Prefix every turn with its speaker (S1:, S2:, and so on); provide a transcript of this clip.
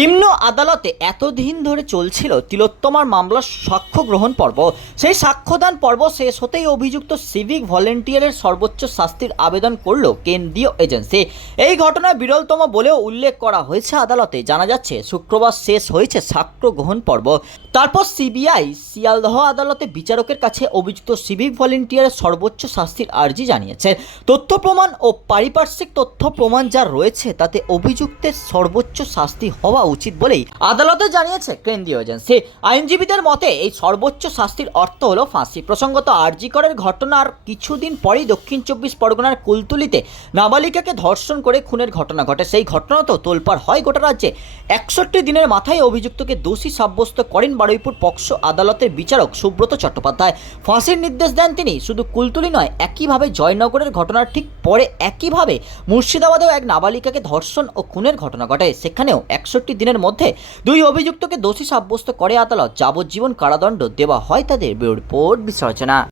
S1: নিম্ন আদালতে এতদিন ধরে চলছিল তিলোত্তমার মামলার সাক্ষ্য গ্রহণ পর্ব। সেই সাক্ষ্যদান পর্ব শেষ হতেই অভিযুক্ত সিভিক ভলেন্টিয়ারের সর্বোচ্চ শাস্তির আবেদন করল কেন্দ্রীয় এজেন্সি। এই ঘটনায় বিরলতম বলেও উল্লেখ করা হয়েছে আদালতে। জানা যাচ্ছে, শুক্রবার শেষ হয়েছে সাক্ষ্য গ্রহণ পর্ব। তারপর সিবিআই শিয়ালদহ আদালতে বিচারকের কাছে অভিযুক্ত সিভিক ভলেন্টিয়ারের সর্বোচ্চ শাস্তির আর্জি জানিয়েছে। তথ্য প্রমাণ ও পারিপার্শ্বিক তথ্য প্রমাণ যা রয়েছে, তাতে অভিযুক্তের সর্বোচ্চ শাস্তি হওয়া উচিত বলেই আদালতে জানিয়েছে কেন্দ্রীয় এজেন্সি। আইনজীবীদের মতে, এই সর্বোচ্চ শাস্তির অর্থ হলো ফাঁসি। প্রসঙ্গত আরজিকরের ঘটনার কিছুদিন পরেই দক্ষিণ চব্বিশ পরগনার কুলতুলিতে নাবালিকাকে ধর্ষণ করে খুনের ঘটনা ঘটে। সেই ঘটনা তো তোলপাড় হয় গোটা রাজ্যে। একষট্টি দিনের মাথায় অভিযুক্তকে দোষী সাব্যস্ত করেন বারুইপুর পক্সো আদালতের বিচারক সুব্রত চট্টোপাধ্যায়। ফাঁসির নির্দেশ দেন তিনি। শুধু কুলতুলি নয়, একইভাবে জয়নগরের ঘটনার ঠিক পরে একইভাবে মুর্শিদাবাদেও এক নাবালিকাকে ধর্ষণ ও খুনের ঘটনা ঘটে। সেখানেও একষট্টি দিনের মধ্যে দুই অভিযুক্তকে দোষী সাব্যস্ত করে আদালত যাবজ্জীবন কারাদণ্ড দেওয়া হয় তাদের ব্যুরো রিপোর্ট বিশ্লেষণা